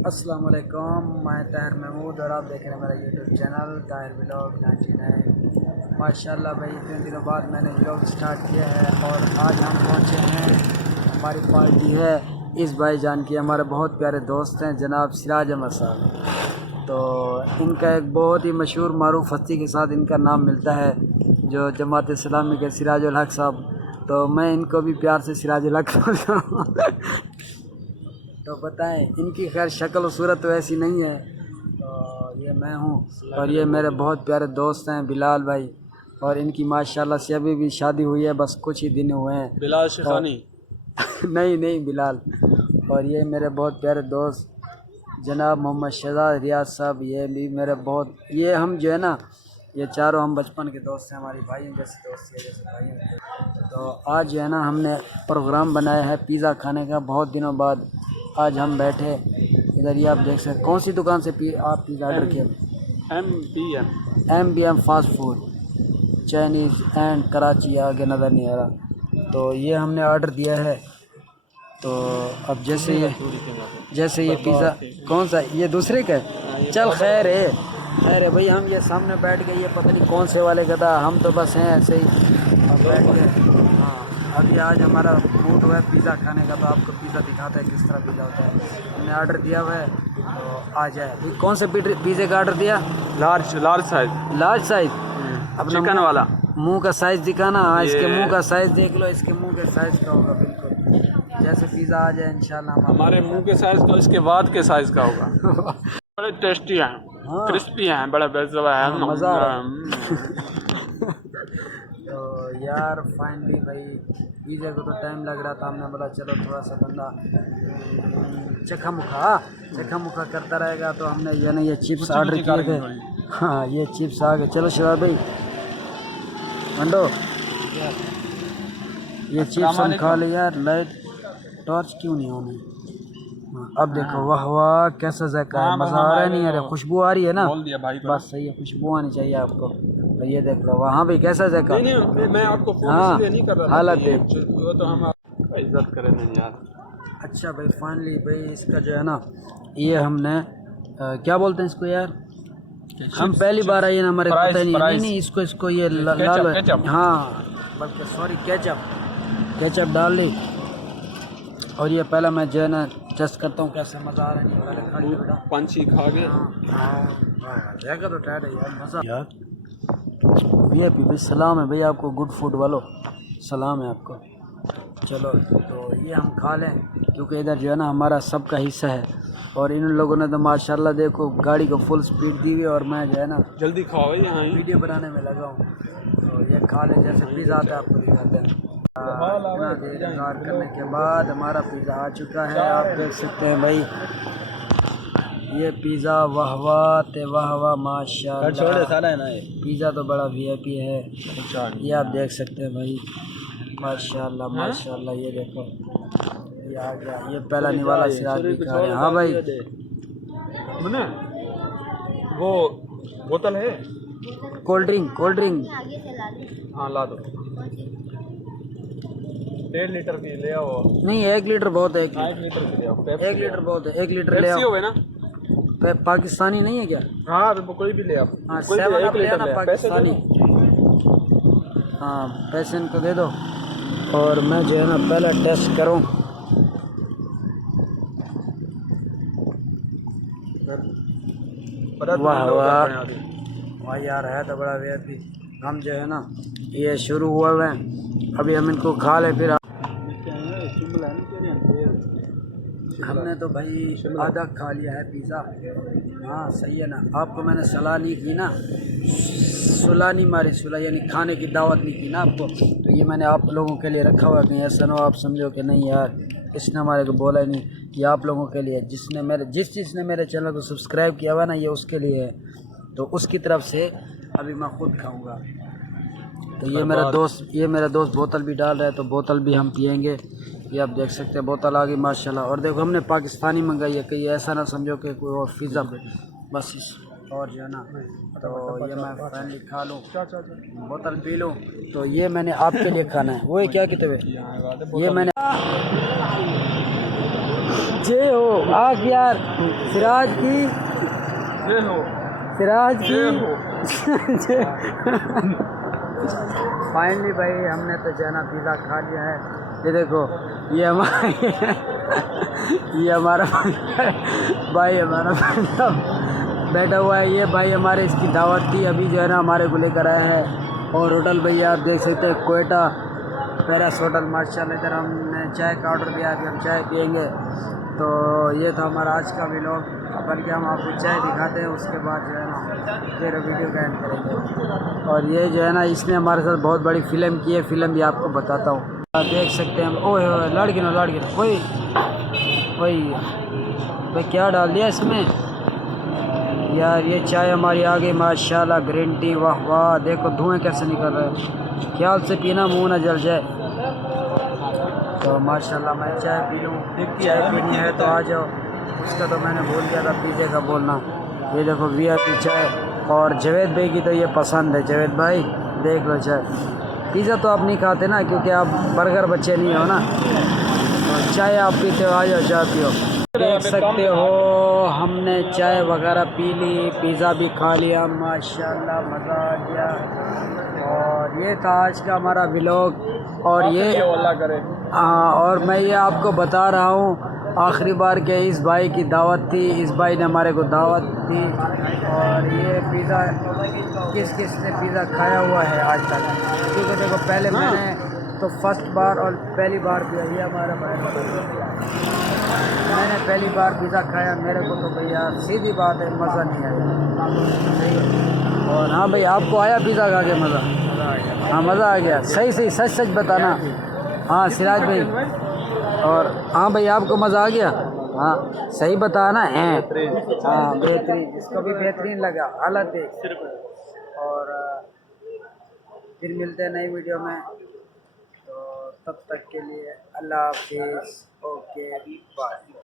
अस्सलाम वालेकुम, मैं ताहिर महमूद और आप देख रहे हैं मेरा यूट्यूब चैनल ताहिर व्लॉग 99। माशाल्लाह भाई 3 दिनों बाद मैंने व्लॉग स्टार्ट किया है और आज हम पहुंचे हैं। हमारी पार्टी है इस भाईजान की, हमारे बहुत प्यारे दोस्त हैं जनाब सिराज अहमद साहब। तो इनका एक बहुत ही मशहूर मारूफ हस्ती के साथ इनका नाम मिलता है, जो जमात इस्लामी के सिराजुल हक साहब। तो मैं इनको भी प्यार से सिराजुल हक बोलता हूँ। तो बताएं, इनकी खैर शक्ल और सूरत तो ऐसी नहीं है। तो ये मैं हूँ और ये मेरे बहुत प्यारे दोस्त हैं बिलाल भाई, और इनकी माशाल्लाह से अभी भी शादी हुई है, बस कुछ ही दिन हुए हैं। बिलाल शेखानी नहीं नहीं बिलाल। और ये मेरे बहुत प्यारे दोस्त जनाब मोहम्मद शहजाद रियाज साहब, ये भी मेरे बहुत, ये हम जो है ना, ये चारों हम बचपन के दोस्त हैं, हमारी भाइयों जैसी दोस्ती है, जैसे भाइयों। तो आज जो है ना हमने प्रोग्राम बनाया है पिज़्ज़ा खाने का, बहुत दिनों बाद आज हम बैठे इधर। ये आप देख सकते, कौन सी दुकान से आप पिज़्ज़ा ऑर्डर किया? MBM fast food, Chinese and Karachi, आगे नज़र नहीं आ रहा। तो ये हमने ऑर्डर दिया है। तो अब जैसे ये पिज़्ज़ा कौन सा, ये दूसरे का है? चल खैर है भाई, हम ये सामने बैठ गए, ये पता नहीं कौन से वाले का था, हम तो बस हैं ऐसे ही बैठ गए। हाँ, अभी आज हमारा मूड हुआ है पिज़्ज़ा खाने का, तो आपको पिज़्ज़ा दिखाते हैं किस तरह पिज़्ज़ा होता है। हमने ऑर्डर दिया हुआ है, तो आ जाए। ये कौन से पिज़्ज़े का ऑर्डर दिया? लार्ज साइज अपना चिकन वाला। मुंह का साइज़ दिखाना। हाँ, इसके मुंह का साइज़ देख लो, इसके मुंह के साइज़ का होगा बिल्कुल। जैसे पिज़्ज़ा आ जाए इंशाल्लाह हमारे मुंह के साइज का, इसके बाद के साइज का होगा। बड़े टेस्टी हैं, हाँ, क्रिस्पी हैं, बड़ा बेज़वा है। हाँ, मज़ा आ रहा। तो यार फाइनली भाई पिज़्ज़ा को तो टाइम लग रहा था, हमने बोला चलो थोड़ा सा बंदा चखा मुखा करता रहेगा। तो हमने ये चिप्स ऑर्डर किए थे। हाँ, ये चिप्स आ गए। चलो शिवा भाई मंडो, ये चिप्स हम खा ले यार। लाइट टॉर्च क्यों नहीं होनी? हाँ, अब देखो, वाह वाह कैसा जायका है, मज़ा आ रहा है नहीं आ रहा? खुशबू आ रही है ना? बस सही है, खुशबू आनी चाहिए आपको। तो ये देख लो वहाँ भी कैसा जायका। नहीं, मैं आपको फोन हाँ, इसलिए नहीं कर रहा था, हालत देख। वो तो हम इज्जत करें नहीं यार। अच्छा भाई फाइनली भाई इसका जो है ना, ये हमने क्या बोलते हैं इसको यार, हम पहली बार आए ना, हमारे पता ही नहीं है। नहीं इसको ये लाल, हाँ बल्कि सॉरी केचप डाल ली। और ये पहला मैं जो है ना टेस्ट करता हूँ कैसे मज़ा आ रहा है। नहीं पहले खा लिया बेटा, पंछी खा गए। जगह तो टाइट है यार, मज़ा यार। VIP भाई सलाम है भाई आपको, गुड फूड वालों सलाम है आपको। चलो तो ये हम खा लें, क्योंकि इधर जो है ना हमारा सबका हिस्सा है। और इन लोगों ने तो माशाल्लाह देखो गाड़ी को फुल स्पीड दी हुई है, और मैं जो है ना जल्दी खाओ यहाँ ही। वीडियो बनाने में लगा हूँ। तो ये खा लें, जैसे पिज़्ज़ा आता है आपको दिखाते हैं। इतना देर इंतज़ार करने के बाद हमारा पिज़्ज़ा आ चुका है, आप देख सकते हैं भाई। ये पिज़्ज़ा वाह वाह माशाल्लाह, पिज़्ज़ा तो बड़ा VIP है, ये आप देख सकते हैं भाई। माशाल्लाह ये देखो, ये आ गया। ये पहला निवाला सिराज भी खा रहे हैं। हाँ भाई, वो बोतल है, कोल्ड ड्रिंक। हाँ ला दो। 1.5 लीटर की ले आओ। नहीं 1 लीटर बहुत है। 1 लीटर की ले आओ। 1 लीटर बहुत है, 1 लीटर ले आओ ना। पाकिस्तानी नहीं है क्या? हाँ कोई भी ले आप। हाँ, कोई 7 भी अप ले आना पाकिस्तानी। हाँ पैसे इनको दे दो, और मैं जो है ना पहला टेस्ट करूँ। वाह वाह यार, है तो बड़ा VIP। हम जो है ना ये शुरू हुआ हुए हैं, अभी हम इनको खा लें फिर। हमने तो भाई आधा खा लिया है पिज़्ज़ा। हाँ सही है ना, आपको मैंने सलाह नहीं की ना, सुलह नहीं मारी, सुलह यानी खाने की दावत नहीं की ना आपको। तो ये मैंने आप लोगों के लिए रखा हुआ, कहीं ऐसा ना हो आप समझो कि नहीं यार इसने हमारे को बोला ही नहीं। कि आप लोगों के लिए, जिस चीज़ ने मेरे चैनल को सब्सक्राइब किया हुआ ना, ये उसके लिए है। तो उसकी तरफ से अभी मैं खुद खाऊँगा। तो ये मेरा दोस्त बोतल भी डाल रहा है, तो बोतल भी हम पियेंगे। ये आप देख सकते हैं बोतल आ गई माशाल्लाह। और देखो हमने पाकिस्तानी मंगाई है, कहीं ऐसा ना समझो कि कोई और पिज़्ज़ा बस और जो है ना। तो ये मैं फाइनली खा लूँ, बोतल पी लूँ। तो ये मैंने आपके लिए खाना है। वो क्या कितने ये मैंने जय हो आग यार सिराज की ये हो सिराज ये की हो फाइनली भाई हमने तो जो है ना पिज़्ज़ा खा लिया है। ये देखो ये हमारा ये हमारा भाई हमारा बैठा हुआ है। ये भाई हमारे इसकी दावत थी, अभी जो है ना हमारे को लेकर आया है। और होटल भैया आप देख सकते हैं कोयटा पैलेस होटल माशाल्लाह। इधर हमने चाय का ऑर्डर दिया, अभी हम चाय पियेंगे। तो ये था हमारा आज का व्लॉग। बल्कि हम आपको चाय दिखाते हैं, उसके बाद जो है ना फिर वीडियो का एंड करेंगे। और ये जो है ना इसने हमारे साथ बहुत बड़ी फ़िल्म की है, फ़िल्म भी आपको बताता हूँ। आप देख सकते हैं हम। ओए ओए लड़की ना वही वही भाई क्या डाल दिया इसमें यार। ये चाय हमारी आ गई माशाल्लाह, ग्रीन टी। वाह वाह, देखो धुएं कैसे निकल रहे हैं। ख्याल से पीना, मुंह ना जल जाए। तो माशाल्लाह मैं चाय पी लूँ। चाय पीनी है तो आ जाओ। उसका तो मैंने भूल गया था पीछे का बोलना। ये देखो VIP चाय। और जावेद भाई की तो ये पसंद है। जावेद भाई देख लो चाय। पिज़्ज़ा तो आप नहीं खाते ना, क्योंकि आप बर्गर बच्चे नहीं हो ना। तो चाय आप पीते हो, आ जाओ चाय पियो। देख सकते हो हमने चाय वगैरह पी ली, पिज़्ज़ा भी खा लिया माशाल्लाह, मज़ा आ गया। और ये था आज का हमारा व्लॉग। और ये अल्लाह करे। हाँ, और मैं ये आपको बता रहा हूँ आखिरी बार के इस भाई की दावत थी। इस भाई ने हमारे को दावत दी। और ये पिज़्ज़ा किस किस ने पिज़्ज़ा खाया हुआ है आज तक, क्योंकि देखो पहले मैंने तो फर्स्ट बार और पहली बार भी ये हमारा भाई मैंने पहली बार पिज़्ज़ा खाया। मेरे को तो भैया सीधी बात है मज़ा नहीं आया। और हाँ भाई आपको आया पिज़्ज़ा खा के मज़ा? हाँ मज़ा आ गया। सही सही सच सच बताना। हाँ सिराज भाई। और हाँ भाई आपको मज़ा आ गया? हाँ सही बताना है। हाँ बेहतरीन, इसको भी बेहतरीन लगा। हालत है। और फिर मिलते हैं नई वीडियो में। तो तब तक के लिए अल्लाह हाफिज़। Okay bye.